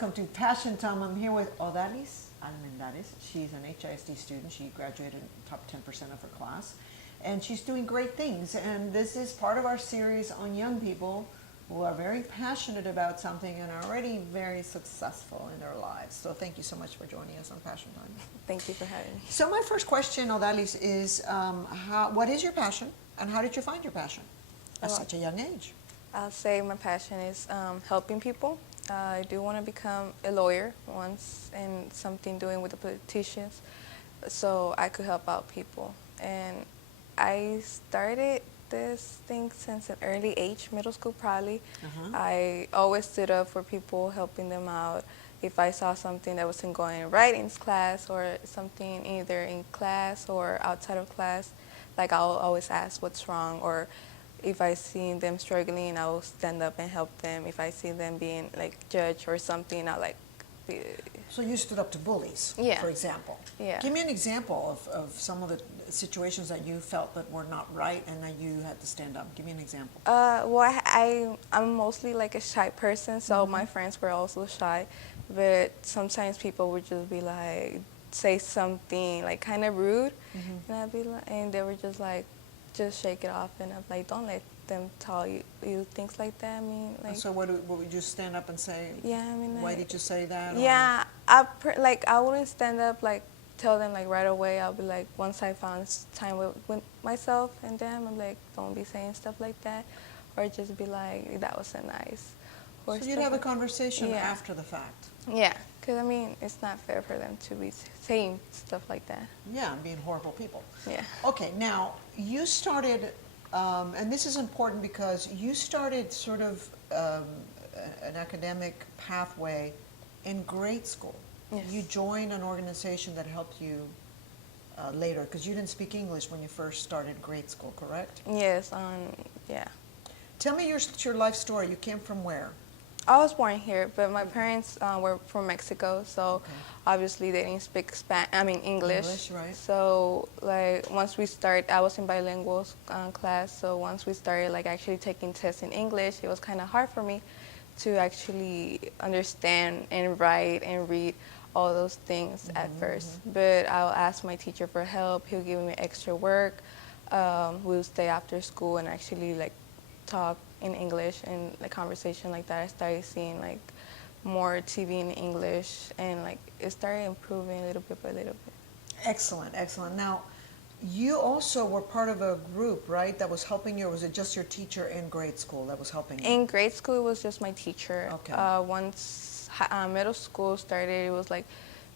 welcome to Passion Time. I'm here with Odalis Almendarez. She's an HISD student. She graduated in the top 10% of her class, and she's doing great things. And this is part of our series on young people who are very passionate about something and are already very successful in their lives. So thank you so much for joining us on Passion Time. Thank you for having me. So my first question, Odalis, is what is your passion, and how did you find your passion at such a young age? I'll say my passion is helping people. I do want to become a lawyer once and something doing with the politicians so I could help out people. And I started this thing since an early age, middle school probably. I always stood up for people, helping them out. If I saw something that wasn't going right in class or something either in class or outside of class, like I'll always ask what's wrong, or if I see them struggling, I'll stand up and help them. If I see them being like judged or something, I'll like be... So you stood up to bullies, Yeah. for example. Yeah. Give me an example of some of the situations that you felt that were not right and that you had to stand up. Give me an example. Well, I'm mostly like a shy person, so my friends were also shy. But sometimes people would just be like, say something like kind of rude, and I'd be like, and they were just like, just shake it off, and I'm like, don't let them tell you things like that. I mean, like. So what would you stand up and say? Yeah, I mean. Why did you say that? Yeah, I wouldn't stand up like tell them like right away. I'll be like, once I found time with myself and them, I'm like, don't be saying stuff like that, or just be like, that wasn't nice. So you'd have a conversation after the fact. Yeah, because I mean, it's not fair for them to be saying stuff like that. Yeah, and being horrible people. Yeah. Okay, now you started, and this is important because you started sort of an academic pathway in grade school. Yes. You joined an organization that helped you later, because you didn't speak English when you first started grade school, correct? Yes, yeah. Tell me your life story. You came from where? I was born here, but my parents were from Mexico, so obviously they didn't speak English. English, right. So like once we started, I was in bilingual class, so once we started like actually taking tests in English, it was kind of hard for me to actually understand and write and read all those things at first. But I'll ask my teacher for help. He'll give me extra work. We'll stay after school and actually like talk in English, and the conversation like that. I started seeing like more TV in English, and like it started improving little bit by little bit. Excellent, excellent. Now, you also were part of a group, right, that was helping you, or was it just your teacher in grade school that was helping you? In grade school, it was just my teacher. Okay. Once middle school started, it was like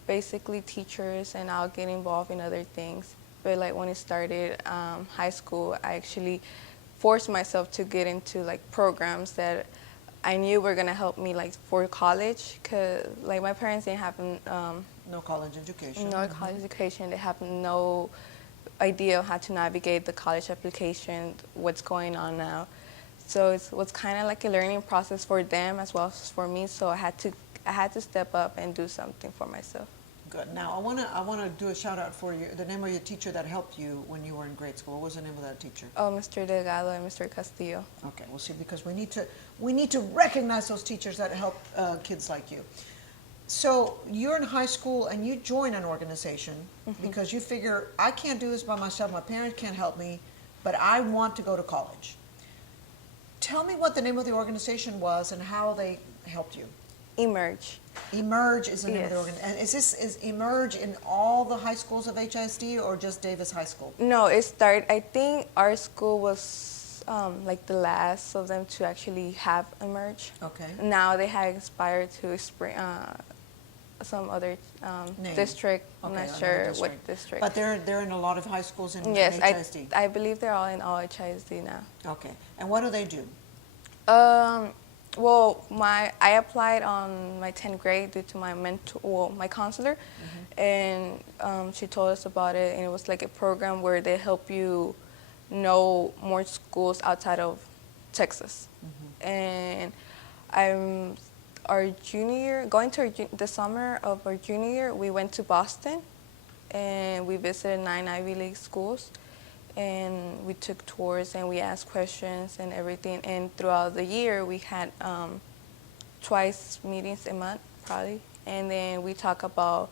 basically teachers, and I'll get involved in other things. But like when it started high school, I actually forced myself to get into like programs that I knew were gonna help me like for college, cause like my parents didn't have no college education. No college education. They have no idea of how to navigate the college application, what's going on now. So it was kind of like a learning process for them as well as for me. So I had to step up and do something for myself. Good. Now I wanna do a shout out for you. The name of your teacher that helped you when you were in grade school. What was the name of that teacher? Oh, Mr. Delgado and Mr. Castillo. Okay, we'll see, because we need to recognize those teachers that help kids like you. So you're in high school and you join an organization because you figure, I can't do this by myself. My parents can't help me, but I want to go to college. Tell me what the name of the organization was and how they helped you. Emerge. Emerge is the name of the organization. And is Emerge in all the high schools of HISD or just Davis High School? No, it started, I think our school was like the last of them to actually have Emerge. Okay. Now they have inspired to some other district. I'm not sure what district. But they're in a lot of high schools in yes, HISD. I believe they're all in all HISD now. Okay. And what do they do? Well, I applied on my 10th grade due to my my counselor, and she told us about it, and it was like a program where they help you know more schools outside of Texas. And I'm our junior year, going to the summer of our junior year, we went to Boston, and we visited 9 Ivy League schools. And we took tours and we asked questions and everything. And throughout the year, we had twice meetings a month probably. And then we talk about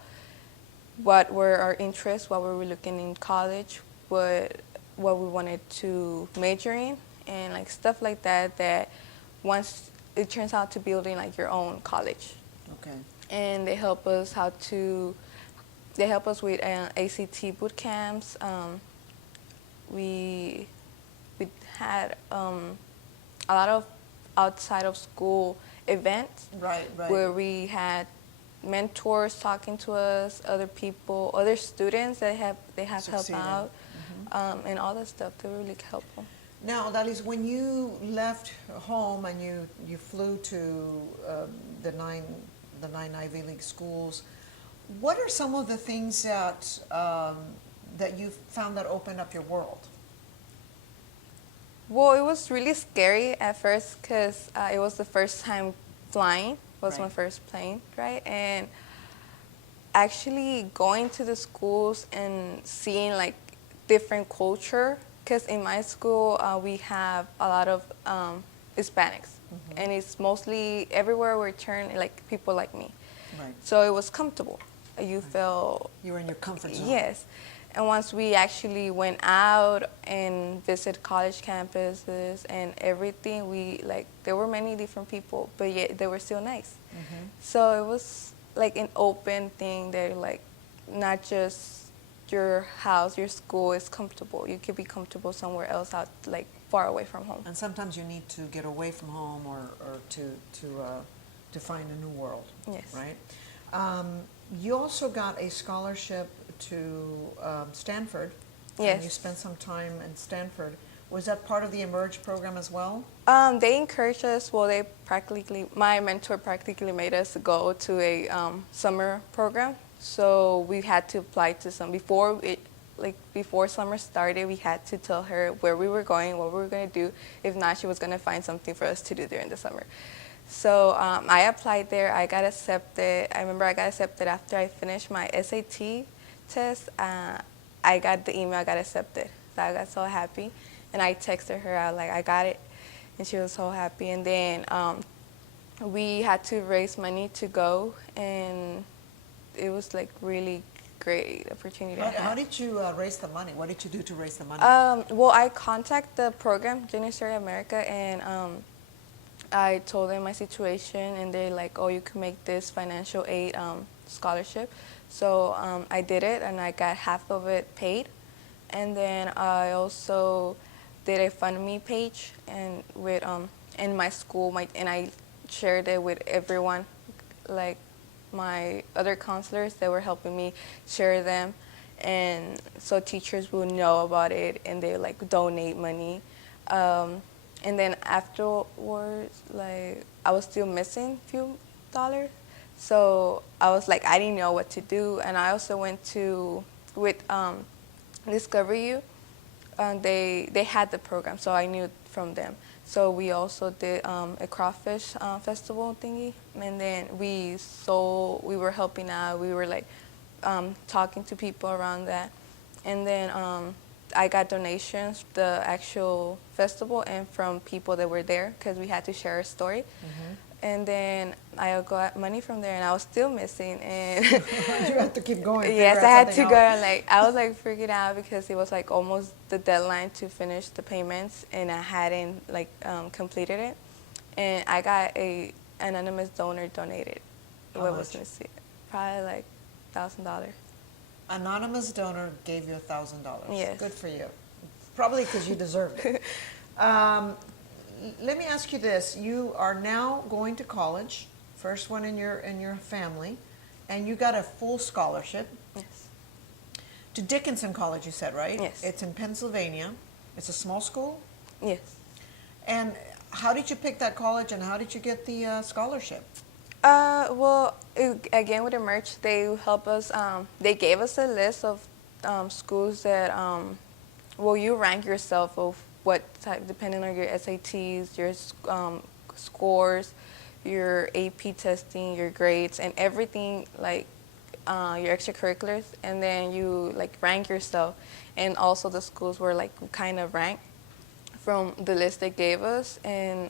what were our interests, what were we looking in college, what we wanted to major in, and like stuff like that. That once it turns out to building like your own college. Okay. And they help us with ACT boot camps. We had a lot of outside of school events Right, right. where we had mentors talking to us, other people, other students that have helped Succeeding. out, and all that stuff. They were really helpful. Now, Odalis, when you left home and you flew to the nine Ivy League schools, what are some of the things that that you found that opened up your world? Well, it was really scary at first because it was the first time flying. It was my Right. first plane, right? And actually going to the schools and seeing like different culture, because in my school we have a lot of Hispanics, and it's mostly everywhere we turn like people like me. Right. So it was comfortable. You felt You were in your comfort zone. yes. And once we actually went out and visited college campuses and everything, there were many different people, but yet they were still nice. So it was like an open thing that like not just your house, your school is comfortable. You could be comfortable somewhere else out like far away from home. And sometimes you need to get away from home or to find a new world. Yes. Right. You also got a scholarship to Stanford. And Yes. you spent some time in Stanford. Was that part of the Emerge program as well? They encouraged us. Well, my mentor practically made us go to a summer program. So we had to apply to some before summer started. We had to tell her where we were going, what we were going to do. If not, she was going to find something for us to do during the summer. So I applied there. I got accepted. I remember I got accepted after I finished my SAT test. I got the email. I got accepted. So I got so happy. And I texted her, I was like, I got it. And she was so happy. And then we had to raise money to go. And it was like really great opportunity. How did you raise the money? What did you do to raise the money? Well, I contacted the program, Underserved America, and I told them my situation. And they're like, oh, you can make this financial aid scholarship. So I did it, and I got half of it paid. And then I also did a FundMe page and with in my school, and I shared it with everyone, like my other counselors that were helping me share them, and so teachers will know about it and they like donate money. And then afterwards, like I was still missing a few dollars, so I was like I didn't know what to do, and I also went with Discover You. They had the program, so I knew from them. So we also did a crawfish festival thingy, and then we were helping out. We were like talking to people around that, and then I got donations the actual festival and from people that were there because we had to share a story. And then I got money from there, and I was still missing. And You had to keep going. yes, figure I out had to something go. else. And like I was like freaking out because it was like almost the deadline to finish the payments, and I hadn't like completed it. And I got a anonymous donor donated. How What was much? missing? Probably like $1,000. Anonymous donor gave you $1,000. Yes. Good for you. Probably because you deserved it. Let me ask you this: you are now going to college, first one in your family, and you got a full scholarship Yes. to Dickinson College. You said, right? Yes. It's in Pennsylvania. It's a small school. Yes. And how did you pick that college, and how did you get the scholarship? Well, again with the merch, they help us. They gave us a list of schools that, well, you rank yourself of what type, depending on your SATs, your scores, your AP testing, your grades, and everything, like your extracurriculars, and then you like rank yourself. And also the schools were like kind of ranked from the list they gave us, and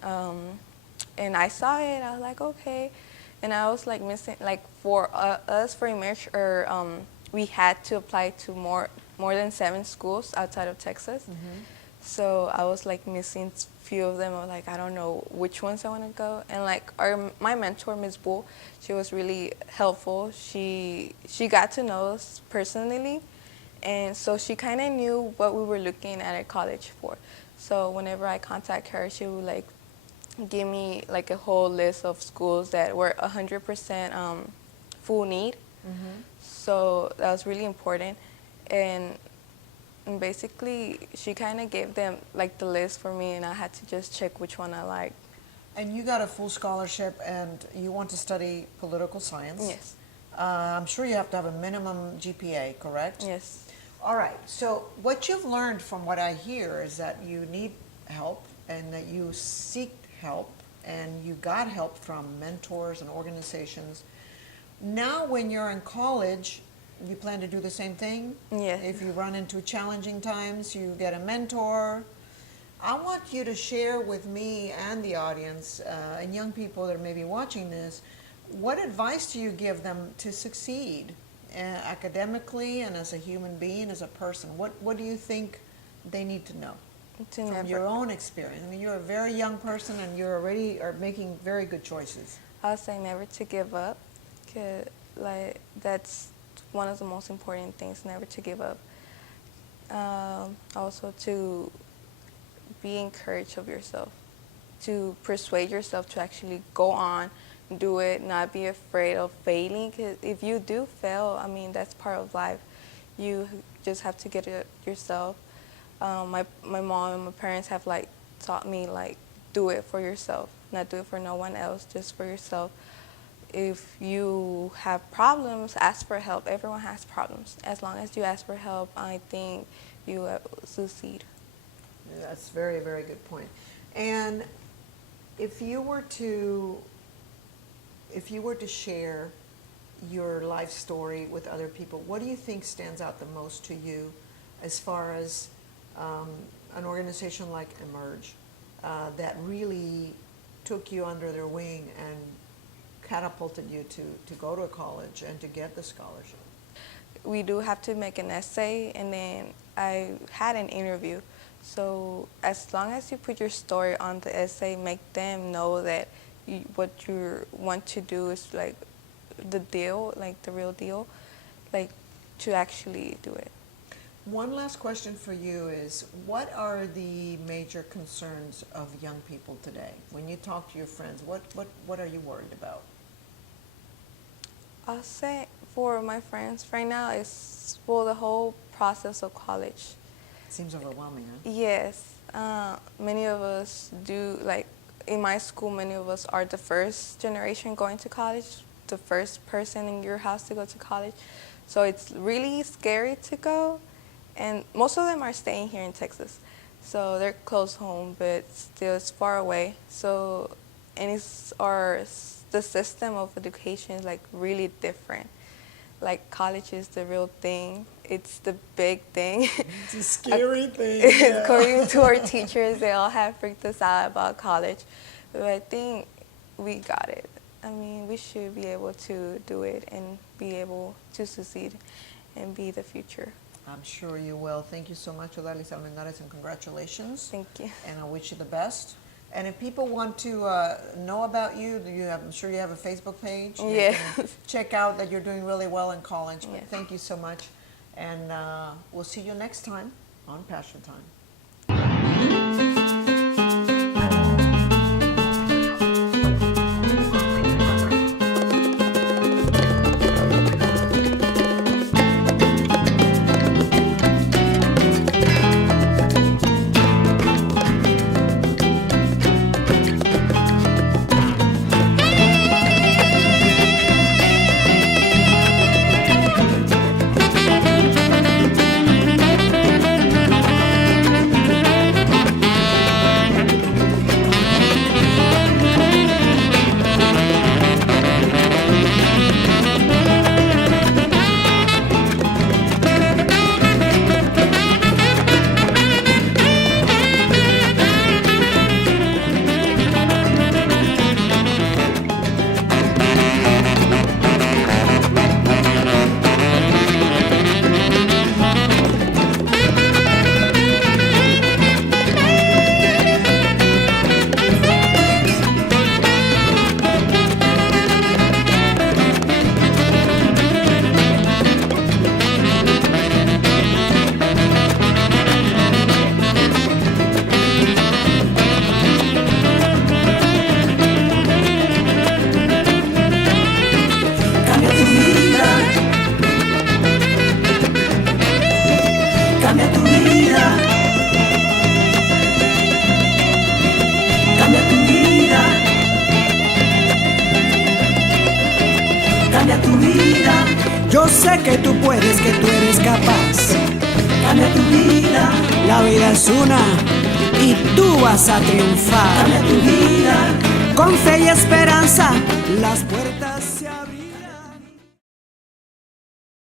I saw it. I was like, okay. And I was like missing, like for us for emerge, or we had to apply to more than 7 schools outside of Texas. So I was like missing few of them. I was like, I don't know which ones I want to go. And like my mentor, Ms. Bull, she was really helpful. She got to know us personally, and so she kind of knew what we were looking at college for. So whenever I contact her, she would like give me like a whole list of schools that were 100% full need. So that was really important. And basically, she kind of gave them like the list for me, and I had to just check which one I liked. And you got a full scholarship, and you want to study political science. Yes. I'm sure you have to have a minimum GPA, correct? Yes. All right. So what you've learned from what I hear is that you need help, and that you seek help, and you got help from mentors and organizations. Now, when you're in college, you plan to do the same thing? Yes. If you run into challenging times, you get a mentor. I want you to share with me and the audience and young people that are maybe watching this, what advice do you give them to succeed academically and as a human being, as a person? What do you think they need to know from your own experience? I mean, you're a very young person, and you already are making very good choices. I'll say never to give up, 'cause like that's one of the most important things, never to give up. Also to be encouraged of yourself, to persuade yourself to actually go on, do it, not be afraid of failing, because if you do fail, I mean, that's part of life. You just have to get it yourself. My mom and my parents have like taught me like, do it for yourself, not do it for no one else, just for yourself. If you have problems, ask for help. Everyone has problems. As long as you ask for help, I think you will succeed. Yeah, that's a very, very good point. And if you were to share your life story with other people, what do you think stands out the most to you as far as an organization like Emerge that really took you under their wing and catapulted you to go to a college and to get the scholarship? We do have to make an essay, and then I had an interview. So as long as you put your story on the essay, make them know that what you want to do is like the deal, like the real deal, like to actually do it. One last question for you is, what are the major concerns of young people today? When you talk to your friends, what are you worried about? I'll say for my friends right now is for the whole process of college. Seems overwhelming, huh? Yes, many of us do, like in my school, many of us are the first generation going to college, the first person in your house to go to college. So it's really scary to go, and most of them are staying here in Texas. So they're close home, but still it's far away. So, and the system of education is like really different. Like college is the real thing. It's the big thing. It's a scary thing. Yeah. According to our teachers, they all have freaked us out about college. But I think we got it. I mean, we should be able to do it and be able to succeed and be the future. I'm sure you will. Thank you so much, Odalis Almendarez, and congratulations. Thank you. And I wish you the best. And if people want to know about you, I'm sure you have a Facebook page. Yeah. Check out that you're doing really well in college. But Yeah. thank you so much. And we'll see you next time on Passion Time. Yo sé que tú puedes, que tú eres capaz. Cambia tu vida, La vida es una y tú vas a triunfar. cambia tu vida. Con fe y esperanza, las puertas se abrirán.